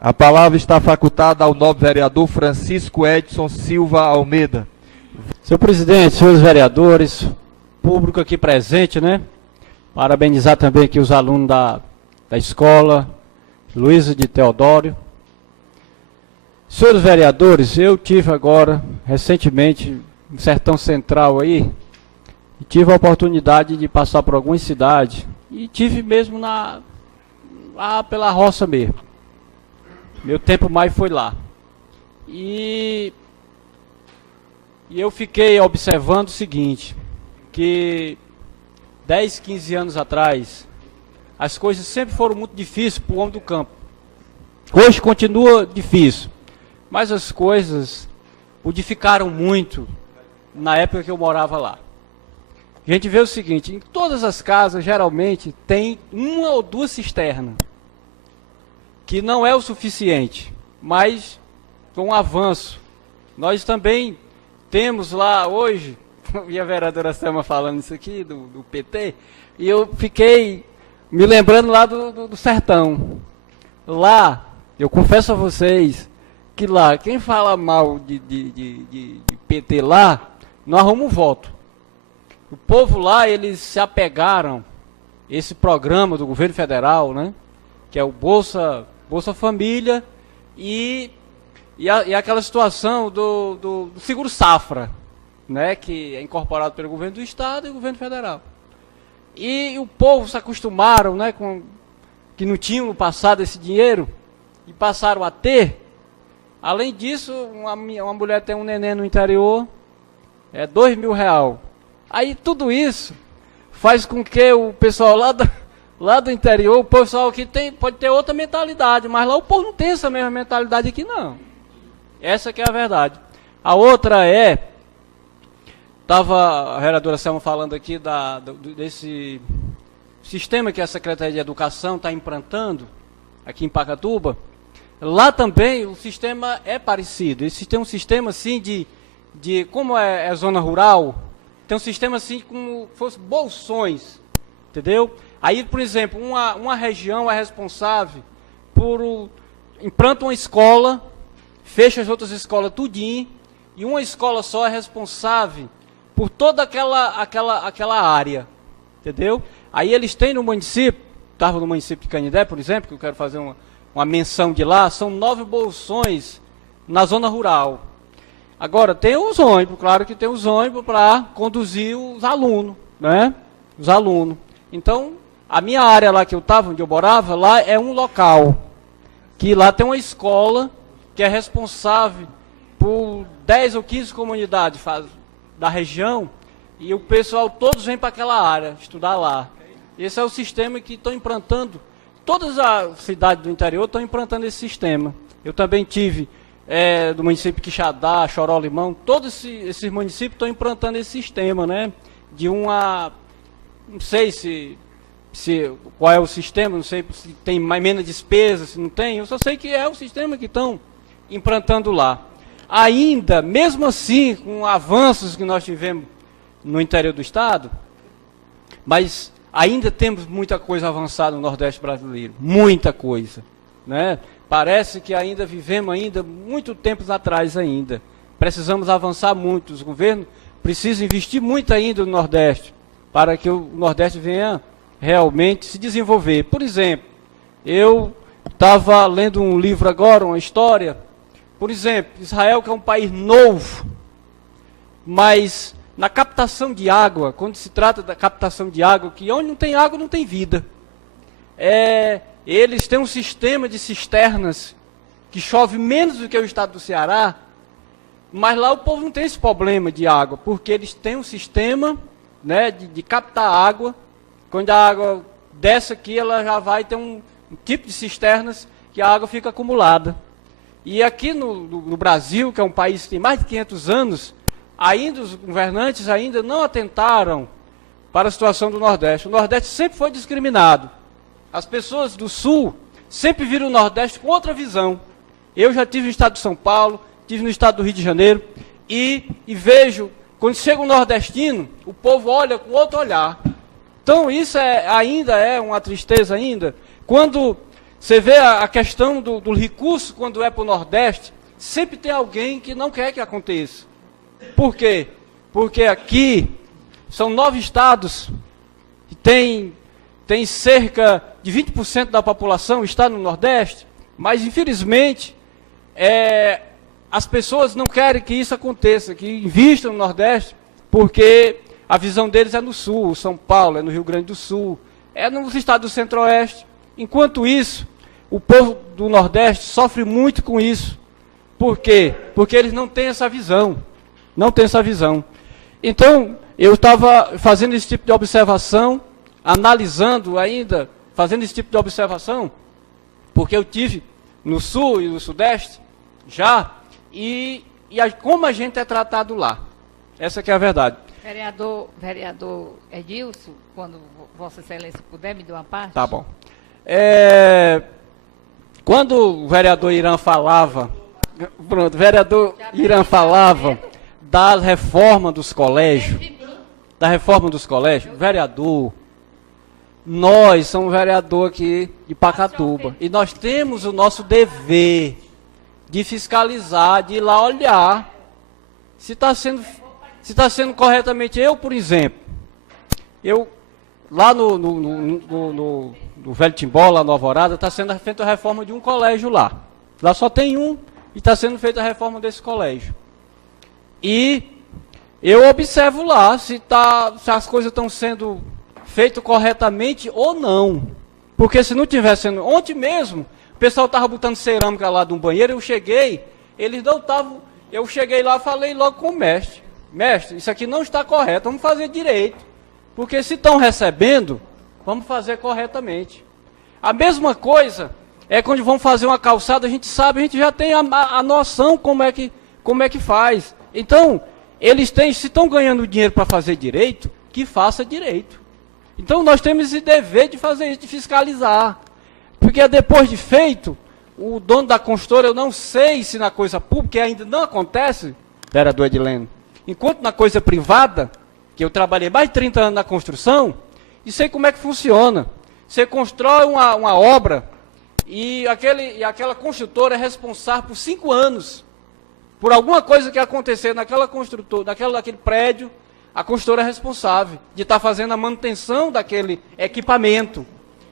A palavra está facultada ao nobre vereador Francisco Edson Silva Almeida. Senhor presidente, senhores vereadores, público aqui presente, né? Parabenizar também aqui os alunos da escola Luísa de Teodório. Senhores vereadores, eu tive agora, recentemente, no Sertão Central aí, e tive a oportunidade de passar por algumas cidades, e tive mesmo lá pela roça mesmo. Meu tempo mais foi lá. E eu fiquei observando o seguinte, que 10, 15 anos atrás, as coisas sempre foram muito difíceis para o homem do campo. Hoje continua difícil, mas as coisas modificaram muito na época que eu morava lá. A gente vê o seguinte, em todas as casas, geralmente, tem uma ou duas cisternas, que não é o suficiente, mas com um avanço. Nós também temos lá hoje, e a vereadora Selma falando isso aqui, do PT, e eu fiquei me lembrando lá do sertão. Lá, eu confesso a vocês, que lá, quem fala mal de PT lá, não arruma um voto. O povo lá, eles se apegaram, esse programa do governo federal, né, que é o Bolsa Família, e aquela situação do Seguro Safra, né, que é incorporado pelo governo do estado e o governo federal. E o povo se acostumaram, né, que não tinham no passado esse dinheiro, e passaram a ter. Além disso, uma mulher tem um neném no interior, é R$2.000. Aí tudo isso faz com que o pessoal lá do interior, o pessoal aqui pode ter outra mentalidade, mas lá o povo não tem essa mesma mentalidade aqui não. Essa que é a verdade. A outra estava a vereadora Selma falando aqui desse sistema que a Secretaria de Educação está implantando aqui em Pacatuba. Lá também o sistema é parecido. Esse tem um sistema assim como é zona rural, tem um sistema assim como fosse bolsões, entendeu? Aí, por exemplo, uma região é responsável implanta uma escola, fecha as outras escolas tudinho, e uma escola só é responsável por toda aquela área, entendeu? Aí eles têm no município, estava no município de Canindé, por exemplo, que eu quero fazer uma menção de lá, são 9 bolsões na zona rural. Agora, tem os ônibus, claro que tem os ônibus para conduzir os alunos, né? Os alunos. Então, a minha área lá que eu estava, onde eu morava, lá é um local, que lá tem uma escola que é responsável por 10 ou 15 comunidades da região, e o pessoal todos vêm para aquela área, estudar lá. Esse é o sistema que estão implantando, todas as cidades do interior estão implantando esse sistema. Eu também tive do município de Quixadá, Choró, Limão, todos esses municípios estão implantando esse sistema, né? Não sei qual é o sistema, não sei se tem menos despesa, se não tem, eu só sei que é o sistema que estão implantando lá. Ainda, mesmo assim, com avanços que nós tivemos no interior do estado, mas ainda temos muita coisa avançada no Nordeste brasileiro, muita coisa, né? Parece que ainda vivemos muito tempos atrás ainda. Precisamos avançar muito, os governos precisam investir muito ainda no Nordeste, para que o Nordeste venha realmente se desenvolver. Por exemplo, eu estava lendo um livro agora, uma história. Por exemplo, Israel, que é um país novo, mas na captação de água, quando se trata da captação de água, que onde não tem água não tem vida. Eles têm um sistema de cisternas que chove menos do que o estado do Ceará, mas lá o povo não tem esse problema de água, porque eles têm um sistema, né, de captar água. Quando a água desce aqui, ela já vai ter um tipo de cisternas que a água fica acumulada. E aqui no Brasil, que é um país que tem mais de 500 anos, ainda os governantes ainda não atentaram para a situação do Nordeste. O Nordeste sempre foi discriminado. As pessoas do Sul sempre viram o Nordeste com outra visão. Eu já tive no estado de São Paulo, tive no estado do Rio de Janeiro, e vejo, quando chega um nordestino, o povo olha com outro olhar. Então isso ainda é uma tristeza ainda, quando Você vê a questão do recurso, quando é para o Nordeste, sempre tem alguém que não quer que aconteça. Por quê? Porque aqui são 9 estados, que tem cerca de 20% da população está no Nordeste, mas infelizmente as pessoas não querem que isso aconteça, que invistam no Nordeste, porque a visão deles é no Sul, São Paulo, é no Rio Grande do Sul, é nos estados do Centro-Oeste. Enquanto isso, o povo do Nordeste sofre muito com isso. Por quê? Porque eles não têm essa visão. Não têm essa visão. Então, eu estava fazendo esse tipo de observação, analisando ainda, fazendo esse tipo de observação, porque eu tive no Sul e no Sudeste já, e como a gente é tratado lá. Essa que é a verdade. Vereador Edilson, quando Vossa Excelência puder me dar uma parte. Tá bom. Quando o vereador Irã falava, da reforma dos colégios, vereador, nós somos vereador aqui de Pacatuba, e nós temos o nosso dever de fiscalizar, de ir lá olhar se está sendo corretamente. Eu, por exemplo, lá no Velho Timbó, lá no Alvorada, está sendo feita a reforma de um colégio lá. Lá só tem um e está sendo feita a reforma desse colégio. E eu observo lá se as coisas estão sendo feitas corretamente ou não. Porque se não tiver sendo... Ontem mesmo, o pessoal estava botando cerâmica lá de um banheiro, eu cheguei, eles não estavam... Eu cheguei lá e falei logo com o mestre. Mestre, isso aqui não está correto, vamos fazer direito. Porque se estão recebendo, vamos fazer corretamente. A mesma coisa é quando vamos fazer uma calçada, a gente sabe, a gente já tem a noção como é que faz. Então, se estão ganhando dinheiro para fazer direito, que faça direito. Então, nós temos esse dever de fazer isso, de fiscalizar. Porque depois de feito, o dono da consultora, eu não sei se na coisa pública ainda não acontece, vereador Edileno, enquanto na coisa privada, que eu trabalhei mais de 30 anos na construção, e sei como é que funciona. Você constrói uma obra e aquela construtora é responsável por 5 anos. Por alguma coisa que acontecer naquele prédio, a construtora é responsável de estar fazendo a manutenção daquele equipamento.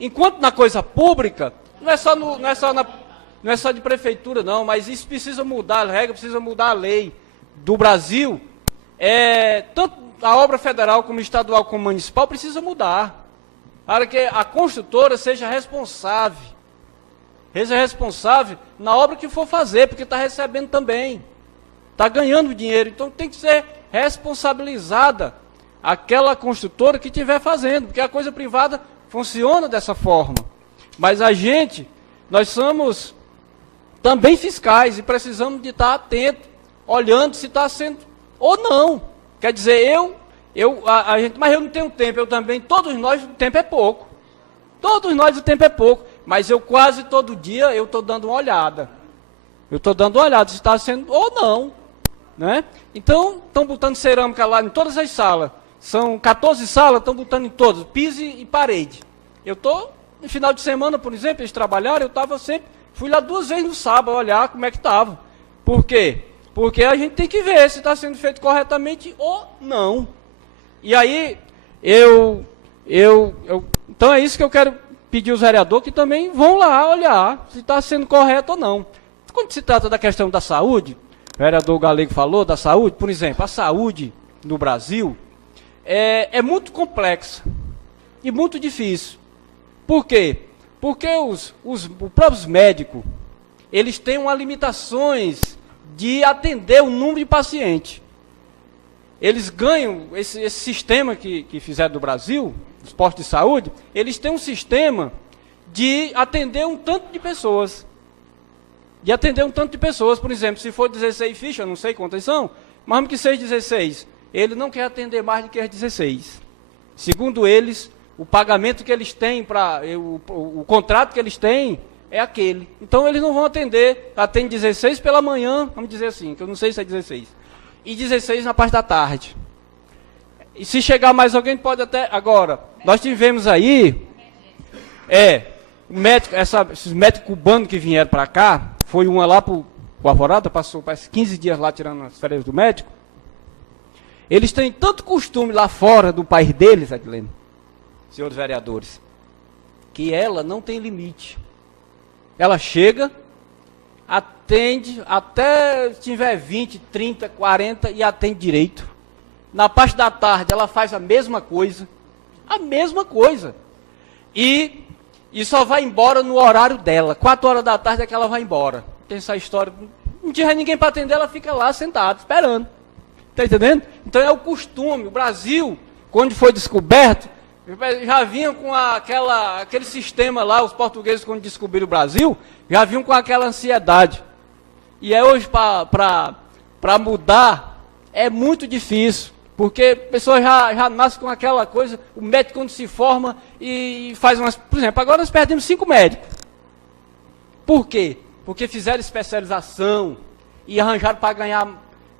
Enquanto na coisa pública, não é só de prefeitura não, mas isso precisa mudar a regra, precisa mudar a lei do Brasil. Tanto a obra federal como estadual como municipal precisa mudar, para que a construtora seja responsável na obra que for fazer, porque está recebendo também, está ganhando dinheiro, então tem que ser responsabilizada aquela construtora que estiver fazendo, porque a coisa privada funciona dessa forma. Mas nós somos também fiscais e precisamos de estar atentos, olhando se está sendo ou não. Quer dizer, mas eu não tenho tempo, eu também, todos nós, o tempo é pouco. Todos nós, o tempo é pouco. Mas eu quase todo dia, eu estou dando uma olhada. Se está sendo ou não. Né? Então, estão botando cerâmica lá em todas as salas. São 14 salas, estão botando em todas, piso e parede. Eu estou, no final de semana, por exemplo, eles trabalharam, fui lá 2 vezes no sábado olhar como é que estava. Por quê? Porque a gente tem que ver se está sendo feito corretamente ou não. E aí, então é isso que eu quero pedir aos vereadores, que também vão lá olhar se está sendo correto ou não. Quando se trata da questão da saúde, o vereador Galego falou da saúde, por exemplo, a saúde no Brasil é muito complexa e muito difícil. Por quê? Porque os próprios médicos, eles têm umas limitações de atender o número de pacientes. Eles ganham, esse sistema que fizeram do Brasil, os postos de saúde, eles têm um sistema de atender um tanto de pessoas. Por exemplo, se for 16 fichas, eu não sei quantas são, mas vamos que seja 16. Ele não quer atender mais do que as 16. Segundo eles, o pagamento que eles têm, o contrato que eles têm é aquele. Então, eles não vão atender. Atende 16 pela manhã, vamos dizer assim, que eu não sei se é 16. E 16 na parte da tarde. E se chegar mais alguém, pode até... Agora, nós tivemos aí... esses médicos cubanos que vieram para cá, foi uma lá para o Alvorada, passou parece 15 dias lá tirando as férias do médico. Eles têm tanto costume lá fora do país deles, Adilene, senhores vereadores, que ela não tem limite. Ela chega, atende, até se tiver 20, 30, 40 e atende direito. Na parte da tarde ela faz a mesma coisa. E só vai embora no horário dela. 4 horas da tarde é que ela vai embora. Tem essa história. Não tiver ninguém para atender, ela fica lá sentada, esperando. Está entendendo? Então é o costume. O Brasil, quando foi descoberto, já vinham com aquele sistema lá, os portugueses, quando descobriram o Brasil, já vinham com aquela ansiedade. E hoje, para mudar, é muito difícil. Porque a pessoa já nasce com aquela coisa, o médico quando se forma e faz umas... Por exemplo, agora nós perdemos 5 médicos. Por quê? Porque fizeram especialização e arranjaram para ganhar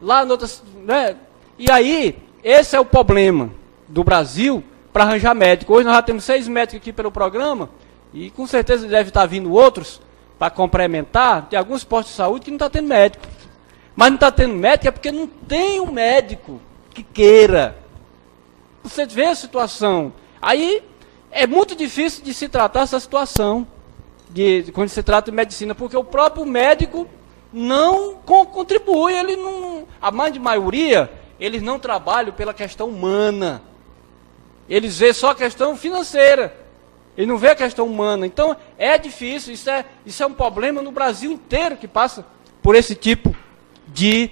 lá em outras... Né? E aí, esse é o problema do Brasil para arranjar médico. Hoje nós já temos 6 médicos aqui pelo programa e com certeza deve estar vindo outros para complementar. Tem alguns postos de saúde que não está tendo médico. Mas não está tendo médico é porque não tem um médico que queira. Você vê a situação. Aí é muito difícil de se tratar essa situação, quando se trata de medicina, porque o próprio médico não contribui, ele não, a maioria, eles não trabalham pela questão humana. Eles vê só a questão financeira. Ele não vê a questão humana. Então, é difícil, isso é um problema no Brasil inteiro que passa por esse tipo de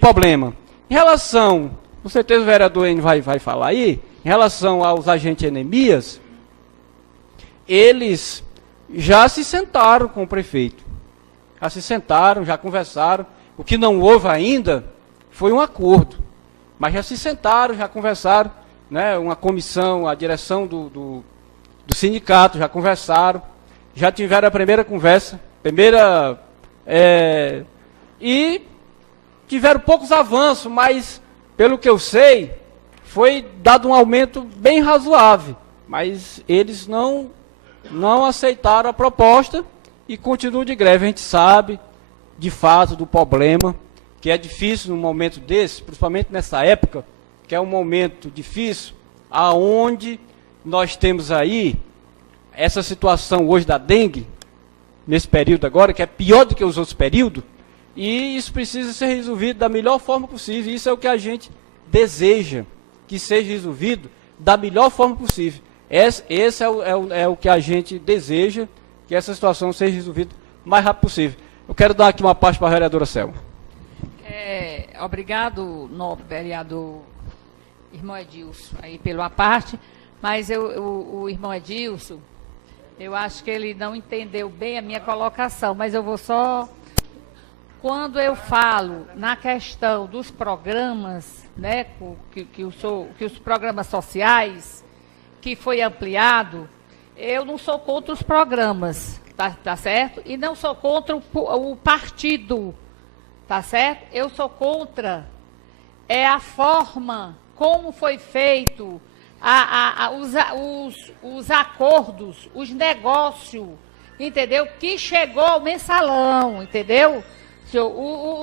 problema. Em relação, com certeza o vereador vai falar aí, em relação aos agentes enemias, eles já se sentaram com o prefeito. Já se sentaram, já conversaram. O que não houve ainda foi um acordo. Mas já se sentaram, já conversaram, né, uma comissão, a direção do sindicato, já conversaram, já tiveram a primeira conversa, e tiveram poucos avanços, mas, pelo que eu sei, foi dado um aumento bem razoável, mas eles não aceitaram a proposta e continuam de greve. A gente sabe, de fato, do problema, que é difícil num momento desse, principalmente nessa época, que é um momento difícil, aonde nós temos aí essa situação hoje da dengue, nesse período agora, que é pior do que os outros períodos, e isso precisa ser resolvido da melhor forma possível. Isso é o que a gente deseja, que seja resolvido da melhor forma possível. Esse é o que a gente deseja, que essa situação seja resolvida o mais rápido possível. Eu quero dar aqui uma parte para a vereadora Selma. Obrigado, nobre vereador irmão Edilson, aí pela parte, mas o irmão Edilson, eu acho que ele não entendeu bem a minha colocação, mas eu vou só... Quando eu falo na questão dos programas, né, que os programas sociais, que foi ampliado, eu não sou contra os programas, tá certo? E não sou contra o partido, tá certo? Eu sou contra a forma como foi feito os acordos, os negócios, entendeu? Que chegou ao mensalão, entendeu?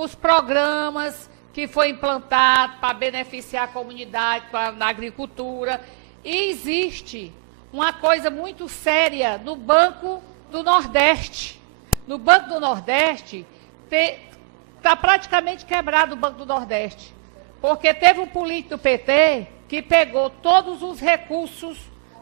Os programas que foi implantado para beneficiar a comunidade na agricultura. E existe uma coisa muito séria no Banco do Nordeste. No Banco do Nordeste, está praticamente quebrado o Banco do Nordeste. Porque teve um político do PT que pegou todos os recursos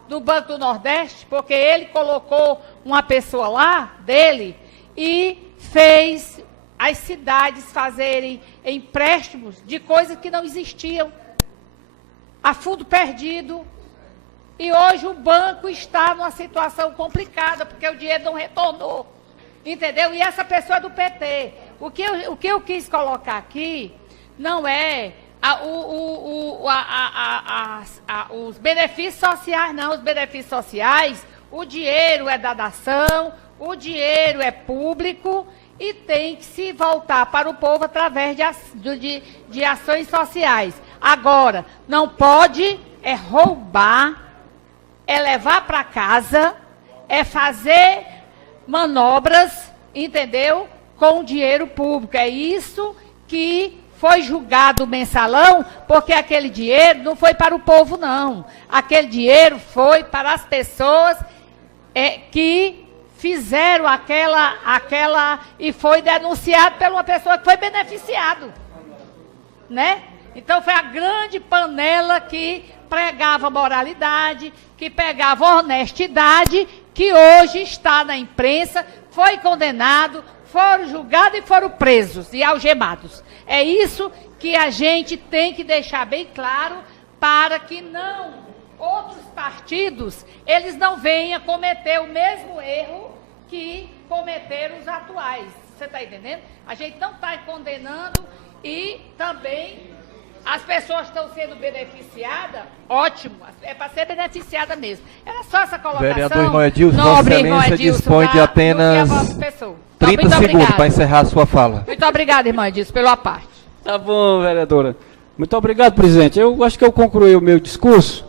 do Banco do Nordeste, porque ele colocou uma pessoa lá, dele, e fez as cidades fazerem empréstimos de coisas que não existiam, a fundo perdido. E hoje o banco está numa situação complicada, porque o dinheiro não retornou, entendeu? E essa pessoa é do PT. O que eu quis colocar aqui não é os benefícios sociais, não. Os benefícios sociais, o dinheiro é da nação, o dinheiro é público e tem que se voltar para o povo através de ações sociais. Agora, não pode roubar, levar para casa, fazer manobras, entendeu? Com dinheiro público. É isso que foi julgado o mensalão, porque aquele dinheiro não foi para o povo, não. Aquele dinheiro foi para as pessoas que fizeram aquela e foi denunciado por uma pessoa que foi beneficiado, né? Então foi a grande panela que pregava moralidade, que pegava honestidade, que hoje está na imprensa, foi condenado, foram julgados e foram presos e algemados. É isso que a gente tem que deixar bem claro para que outros partidos, eles não venham cometer o mesmo erro que cometeram os atuais. Você está entendendo? A gente não está condenando e também as pessoas estão sendo beneficiadas, ótimo, é para ser beneficiada mesmo. Era só essa colocação. Vereador irmão Edilson, Vossa Excelência dispõe de apenas 30 segundos para encerrar a sua fala. Muito obrigada, irmã Edilson, pela parte. Tá bom, vereadora. Muito obrigado, presidente. Eu acho que eu concluí o meu discurso.